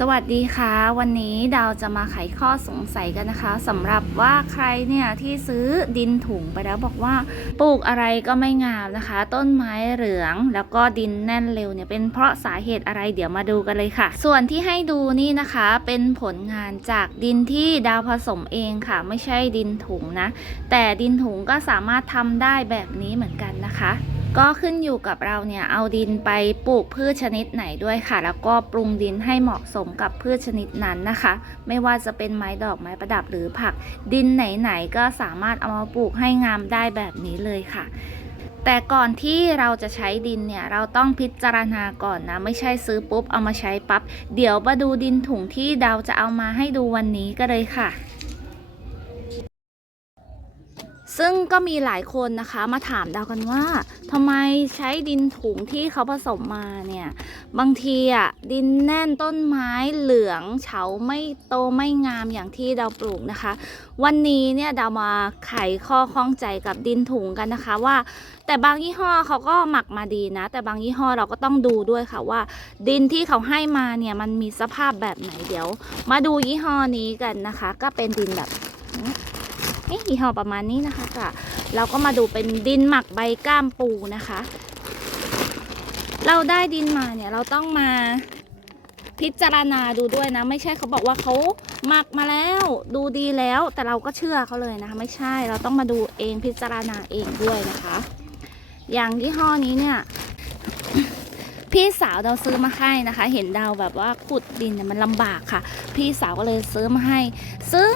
สวัสดีค่ะ วันนี้ดาวจะมาไขข้อสงสัยกันนะคะสำหรับว่าใครเนี่ยที่ซื้อดินถุงไปแล้วบอกว่า ปลูกอะไรก็ไม่งามนะคะ ต้นไม้เหลือง แล้วก็ดินแน่นเร็วเนี่ยเป็นเพราะสาเหตุอะไรเดี๋ยวมาดูกันเลยค่ะ ส่วนที่ให้ดูนี่นะคะเป็นผลงานจากดินที่ดาวผสมเองค่ะ ไม่ใช่ดินถุงนะ แต่ดินถุงก็สามารถทำได้แบบนี้เหมือนกันนะคะ ก็ขึ้นอยู่กับเราเนี่ยเอาดินไปปลูกพืชชนิดไหนด้วยค่ะ แล้วก็ปรุงดินให้เหมาะสมกับพืชชนิดนั้นนะคะ ไม่ว่าจะเป็นไม้ดอกไม้ประดับหรือผัก ดินไหนๆก็สามารถเอามาปลูกให้งามได้แบบนี้เลยค่ะแต่ก่อนที่เราจะใช้ดินเนี่ยเราต้องพิจารณาก่อนนะ ไม่ใช่ซื้อปุ๊บเอามาใช้ปับ๊บเดี๋ยวมาดูดินถุงที่ดาวจะเอามาให้ดูวันนี้ก็เลยค่ะ ซึ่งก็มีหลายคนนะคะมาถามดาวกันว่าทำไมใช้ดินถุงที่เขาผสมมาเนี่ย บางทีอะดินแน่นต้นไม้เหลืองเฉาไม่โตไม่งามอย่างที่ดาวปลูกนะคะ วันนี้เนี่ยดาวมาไขข้อข้องใจกับดินถุงกันนะคะว่า แต่บางยี่ห้อเขาก็หมักมาดีนะ แต่บางยี่ห้อเราก็ต้องดูด้วยค่ะว่า ดินที่เขาให้มาเนี่ยมันมีสภาพแบบไหนเดี๋ยว มาดูยี่ห้อนี้กันนะคะ ก็เป็นดินแบบ นี่ยี่ห้อประมาณนี้นะคะก็เราก็มาดูเป็นดินหมักใบก้ามปูนะคะ เราได้ดินมาเนี่ยเราต้องมาพิจารณาดูด้วยนะ ไม่ใช่เขาบอกว่าเขาหมักมาแล้วดูดีแล้ว แต่เราก็เชื่อเขาเลยนะคะไม่ใช่เราต้องมาดูเองพิจารณาเองด้วยนะคะ อย่างยี่ห้อนี้เนี่ยพี่สาวเราซื้อมาให้นะคะ เห็นดาวแบบว่าขุดดินเนี่ยมันลำบากค่ะ พี่สาวก็เลยซื้อมาให้ ซึ่ง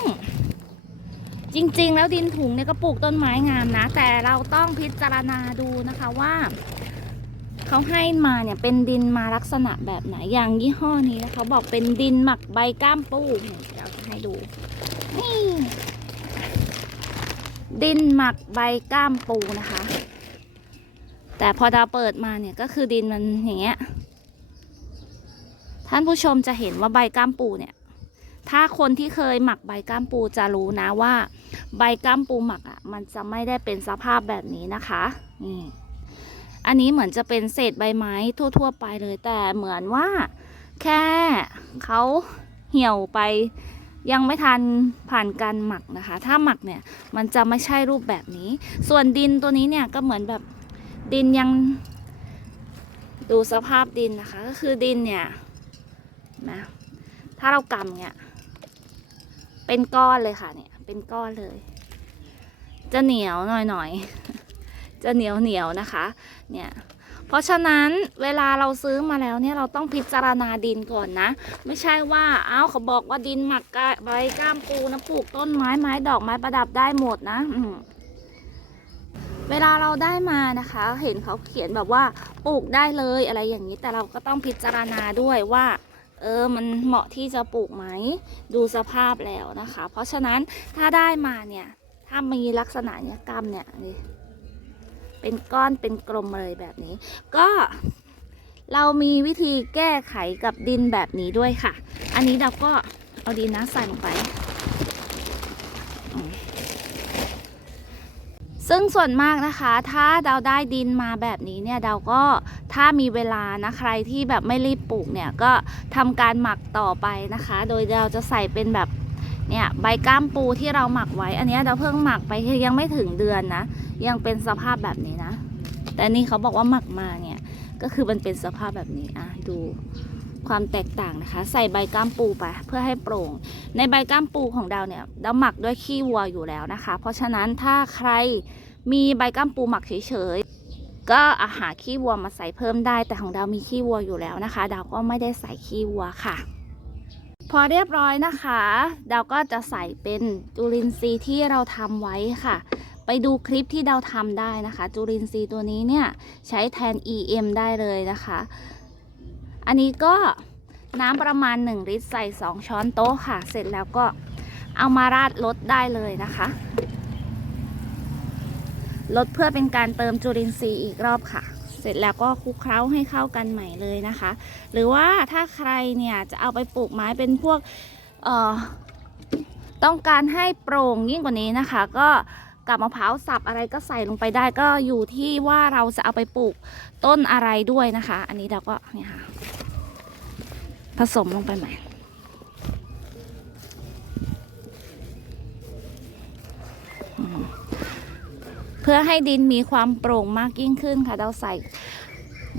จริงๆ แล้วดินถุงเนี่ยก็ปลูกต้นไม้งามนะ แต่เราต้องพิจารณาดูนะคะว่าเขาให้มาเนี่ยเป็นดินมาลักษณะแบบไหนอย่างยี่ห้อนี้นะเขาบอกเป็นดินหมักใบก้ามปูเนี่ยเดี๋ยวจะให้ดูนี่ดินหมักใบก้ามปูนะคะ แต่พอดาวเปิดมาเนี่ยก็คือดินมันอย่างเงี้ยท่านผู้ชมจะเห็นว่าใบก้ามปูเนี่ย ถ้าคนที่เคยหมักใบก้ามปูจะรู้นะว่า ใบก้ามปูหมักอะมันจะไม่ได้เป็นสภาพแบบนี้นะคะนี่อันนี้เหมือนจะเป็นเศษใบไม้ทั่ว ๆ ไปเลยแต่เหมือนว่า แค่เขาเหี่ยวไปยังไม่ทันผ่านการหมักนะคะ ถ้าหมักเนี่ยมันจะไม่ใช่รูปแบบนี้ ส่วนดินตัวนี้เนี่ยก็เหมือนแบบดินยังดูสภาพดินนะคะ ก็คือดินเนี่ยนะถ้าเรากำเนี่ย เป็นก้อนเลยค่ะเนี่ยเป็นก้อนเลย จะเหนียวหน่อยๆ จะเหนียวเหนียวนะคะเนี่ยเพราะฉะนั้นเวลาเราซื้อมาแล้วเนี่ยเราต้องพิจารณาดินก่อนนะ ไม่ใช่ว่าเอ้าเขาบอกว่าดินหมักใบก้ามปูนะปลูกต้นไม้ไม้ดอกไม้ประดับได้หมดนะอืเวลาเราได้มานะคะ เห็นเขาเขียนแบบว่าปลูกได้เลยอะไรอย่างนี้แต่เราก็ต้องพิจารณาด้วยว่า เออมันเหมาะที่จะปลูกไหมดูสภาพแล้วนะคะ เพราะฉะนั้นถ้าได้มาเนี่ย ถ้ามีลักษณะเนี้ยกำเนี่ยนี่เป็นก้อนเป็นกลมเลยแบบนี้ ก็เรามีวิธีแก้ไขกับดินแบบนี้ด้วยค่ะ อันนี้เราก็เอาดินนะใส่ลงไป ซึ่งส่วนมากนะคะ ถ้าเราได้ดินมาแบบนี้เนี่ยเราก็ ถ้ามีเวลานะใครที่แบบไม่รีบปลูกเนี่ยก็ทำการหมักต่อไปนะคะ โดยเราจะใส่เป็นแบบเนี่ยใบก้ามปูที่เราหมักไว้ อันนี้เราเพิ่งหมักไปยังไม่ถึงเดือนนะ ยังเป็นสภาพแบบนี้นะ แต่นี่เขาบอกว่าหมักมาเนี่ยก็คือมันเป็นสภาพแบบนี้อะดูความแตกต่างนะคะ ใส่ใบก้ามปูไปเพื่อให้โปร่ง ในใบก้ามปูของเราเนี่ยเราหมักด้วยขี้วัวอยู่แล้วนะคะ เพราะฉะนั้นถ้าใครมีใบก้ามปูหมักเฉย ก็อาหาขี้วัวมาใส่เพิ่มได้ แต่ของดาวมีขี้วัวอยู่แล้วนะคะ ดาวก็ไม่ได้ใส่ขี้วัวค่ะ พอเรียบร้อยนะคะ ดาวก็จะใส่เป็นจุลินทรีย์ที่เราทำไว้ค่ะไปดูคลิปที่ดาวทำได้นะคะ จุลินทรีย์ตัวนี้เนี่ย ใช้แทน EM ได้เลยนะคะ อันนี้ก็น้ำประมาณ 1 ลิตรใส่ 2 ช้อนโต๊ะค่ะ เสร็จแล้วก็เอามาราดรถได้เลยนะคะ ลดเพื่อเป็นการเติมจุลินทรีย์อีกรอบค่ะ เสร็จแล้วก็คลุกเคล้าให้เข้ากันใหม่เลยนะคะ หรือว่าถ้าใครเนี่ยจะเอาไปปลูกไม้เป็นพวกเอ่อต้องการให้โปร่งยิ่งกว่านี้นะคะ ก็กับมะพร้าวสับอะไรก็ใส่ลงไปได้ก็อยู่ที่ว่าเราจะเอาไปปลูกต้นอะไรด้วยนะคะ อันนี้เราก็เนี่ยค่ะผสมลงไปใหม่ พื่อให้ดินมีความโปร่งมากยิ่งขึ้นค่ะ เราใส่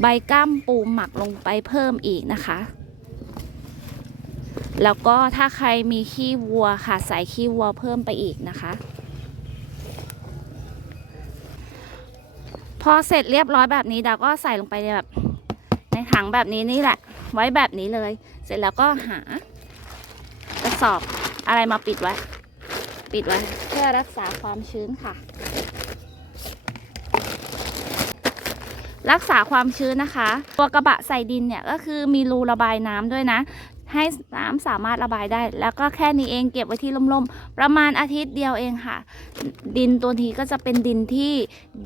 ใบก้ามปูหมักลงไปเพิ่มอีกนะคะ แล้วก็ถ้าใครมีขี้วัวค่ะ ใส่ขี้วัวเพิ่มไปอีกนะคะ พอเสร็จเรียบร้อยแบบนี้เราก็ใส่ลงไปในแบบในถังแบบนี้นี่แหละ ไว้แบบนี้เลย เสร็จแล้วก็หากระสอบอะไรมาปิดไว้ ปิดไว้ เพื่อรักษาความชื้นค่ะ รักษาความชื้นนะคะ ตัวกระบะใส่ดินเนี่ยก็คือมีรูระบายน้ำด้วยนะ ให้น้ำสามารถระบายได้ แล้วก็แค่นี้เองเก็บไว้ที่ร่มๆ ประมาณอาทิตย์เดียวเองค่ะ ดินตัวนี้ก็จะเป็นดินที่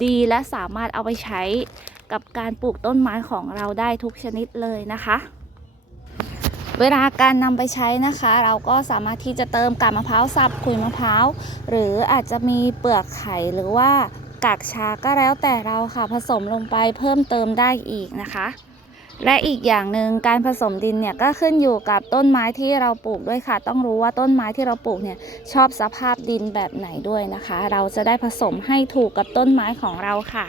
ดีและสามารถเอาไปใช้กับการปลูกต้นไม้ของเราได้ทุกชนิดเลยนะคะ เวลาการนำไปใช้นะคะ เราก็สามารถที่จะเติมกากมะพร้าวสับขุยมะพร้าวหรืออาจจะมีเปลือกไข่หรือว่า กากชาก็แล้วแต่เราค่ะผสมลงไปเพิ่มเติมได้อีกนะคะ และอีกอย่างหนึ่งการผสมดินเนี่ยก็ขึ้นอยู่กับต้นไม้ที่เราปลูกด้วยค่ะ ต้องรู้ว่าต้นไม้ที่เราปลูกเนี่ยชอบสภาพดินแบบไหนด้วยนะคะ เราจะได้ผสมให้ถูกกับต้นไม้ของเราค่ะ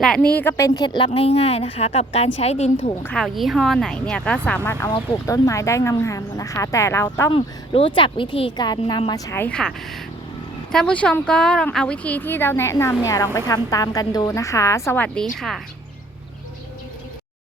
และนี่ก็เป็นเคล็ดลับง่าย ๆนะคะ กับการใช้ดินถุงข่าวยี่ห้อไหนเนี่ยก็สามารถเอามาปลูกต้นไม้ได้งามๆนะคะ แต่เราต้องรู้จักวิธีการนำมาใช้ค่ะ ท่านผู้ชมก็ลองเอาวิธีที่เราแนะนำเนี่ยลองไปทำตามกันดูนะคะ สวัสดีค่ะ